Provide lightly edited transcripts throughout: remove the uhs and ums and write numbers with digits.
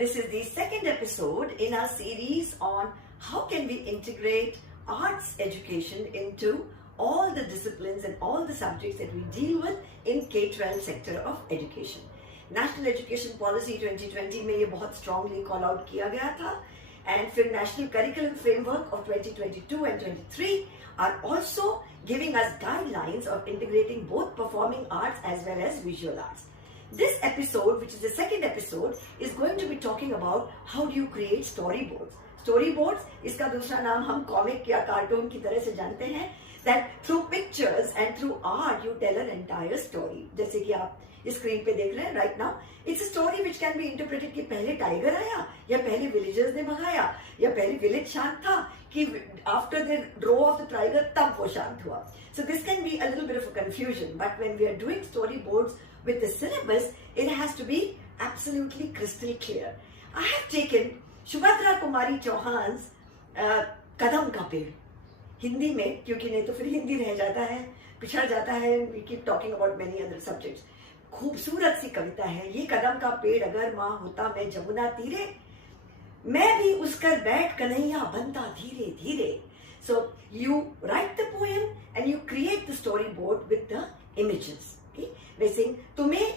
this is the second episode in our series on how can we integrate arts education into all the disciplines and all the subjects that we deal with in K-12 sector of education. National Education Policy 2020 में ये बहुत strongly call out किया गया था, and फिर National Curriculum Framework of 2022 and 23 are also giving us guidelines of integrating both performing arts as well as visual arts. This episode, which is the second episode, is going to be talking about how do you create storyboards. Storyboards, इसका दूसरा नाम हम comic या cartoon की तरह से जानते हैं, that through pictures and through art you tell an entire story. जैसे कि आप इस स्क्रीन पे देख रहे हैं right now, it's a story which can be interpreted कि पहले टाइगर आया या पहले विलेजर्स ने भगाया या पहले विलेज शांत था कि after the draw of the tiger तब वो शांत हुआ. So this can be a little bit of a confusion, but when we are doing storyboards with the syllabus, it has to be absolutely crystal clear. I have taken Shubhadra Kumari Chauhan's कदम का पेड़ हिंदी में, क्योंकि नहीं तो फिर हिंदी रह जाता है, पिछड़ जाता है. We keep talking about many other subjects. खूबसूरत सी कविता है ये. कदम का पेड़ अगर माँ होता मैं जमुना तीरे, मैं भी उसकर बैठ कन्हैया बनता धीरे धीरे. So you write the poem and you create the storyboard with the images. Okay? वैसे तुम्हें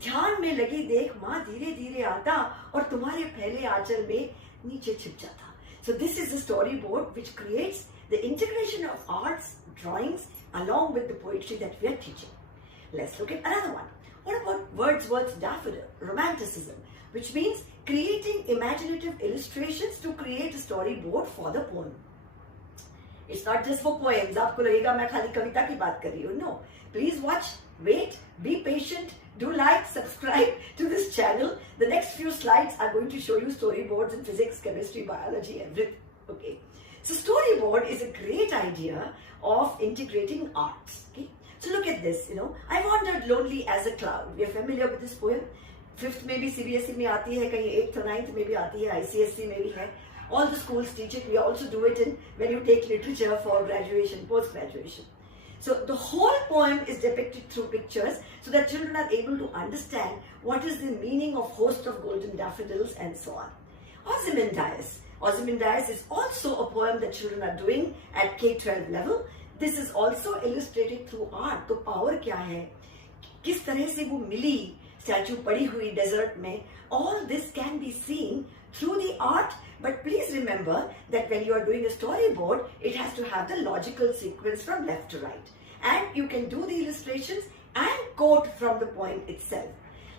ध्यान में लगी देख माँ धीरे धीरे आता और तुम्हारे पहले आंचल में नीचे छिप जाता. So this is the storyboard which creates the integration of arts, drawings along with the poetry that we are teaching. Let's look at another one. What about Wordsworth's Daffodil, Romanticism, which means creating imaginative illustrations to create a storyboard for the poem. It's not just for poems. आपको लगेगा मैं खाली कविता की बात कर रही हूँ. No. Please watch, wait, be patient, do like, subscribe to this channel. The next few slides are going to show you storyboards in physics, chemistry, biology, everything. Okay. So storyboard is a great idea of integrating arts. Okay. So look at this, I wandered lonely as a cloud. We are familiar with this poem. 5th में भी CBSE में आती है, कहीं 8th और 9th में भी आती है, ICSE में भी है. All the schools teach it. We also do it when you take literature for graduation, post-graduation. So the whole poem is depicted through pictures so that children are able to understand what is the meaning of host of golden daffodils and so on. Ozymandias. Ozymandias is also a poem that children are doing at K-12 level. This is also illustrated through art. तो power क्या है? किस तरह से वो मिली statue पड़ी हुई desert में? All this can be seen through the art, but please remember that when you are doing a storyboard, it has to have the logical sequence from left to right. And you can do the illustrations and quote from the poem itself.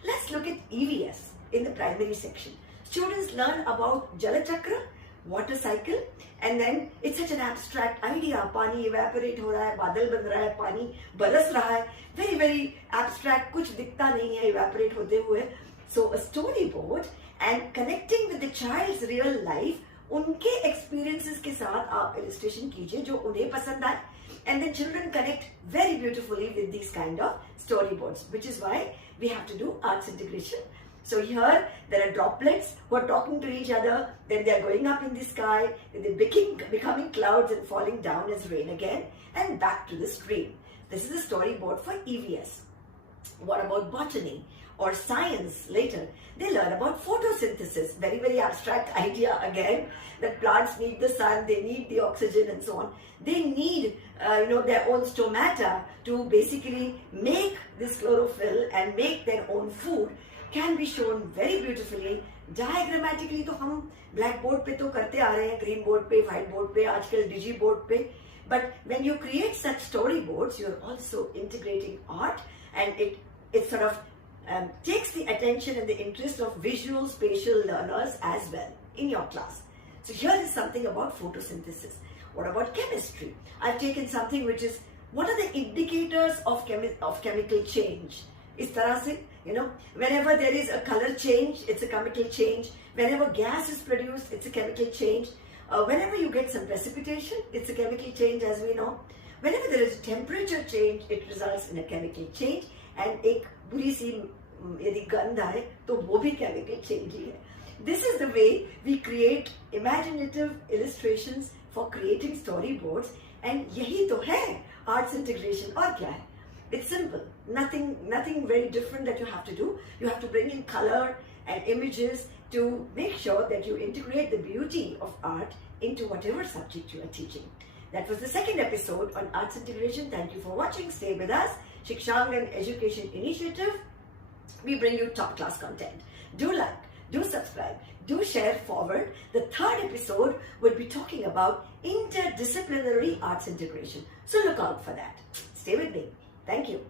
Let's look at EVS in the primary section. Students learn about Jala Chakra, water cycle, and then it's such an abstract idea. पानी evaporate हो रहा है, बादल बन रहा है, पानी बरस रहा है. Very, very abstract, कुछ दिखता नहीं है evaporate होते हुए. So a storyboard and connecting with the child's real life, उनके experiences के साथ आप illustration कीजिए जो उन्हें पसंद आए. And then children connect very beautifully with these kind of storyboards, which is why we have to do arts integration. So here there are droplets who are talking to each other, then they are going up in the sky, then they're becoming clouds and falling down as rain again, and back to the stream. This is a storyboard for EVS. What about botany or science later? They learn about photosynthesis, very, very abstract idea again, that plants need the sun, they need the oxygen and so on. They need, their own stomata to basically make this chlorophyll and make their own food. Can be shown very beautifully. Diagrammatically तो हम blackboard पे तो करते आ रहे हैं, green board पे, white board पे, आजकल digi board पे. But when you create such storyboards, you're also integrating art, and it sort of takes the attention and the interest of visual spatial learners as well in your class. So here is something about photosynthesis. What about chemistry? I've taken something which is, what are the indicators of chemical change? इस तरह से, whenever there is a color change, it's a chemical change. Whenever gas is produced, it's a chemical change. Whenever you get some precipitation, it's a chemical change, as we know. Whenever there is a temperature change, it results in a chemical change. And एक बुरी सी यदि गंध आए तो वो भी chemical change ही है. This is the way we create imaginative illustrations for creating storyboards, and यही तो है arts integration. और क्या है? It's simple. Nothing very different that you have to do. You have to bring in color and images to make sure that you integrate the beauty of art into whatever subject you are teaching. That was the second episode on arts integration. Thank you for watching. Stay with us. Shikshangan Education Initiative. We bring you top class content. Do like, do subscribe, do share forward. The third episode will be talking about interdisciplinary arts integration. So look out for that. Stay with me. Thank you.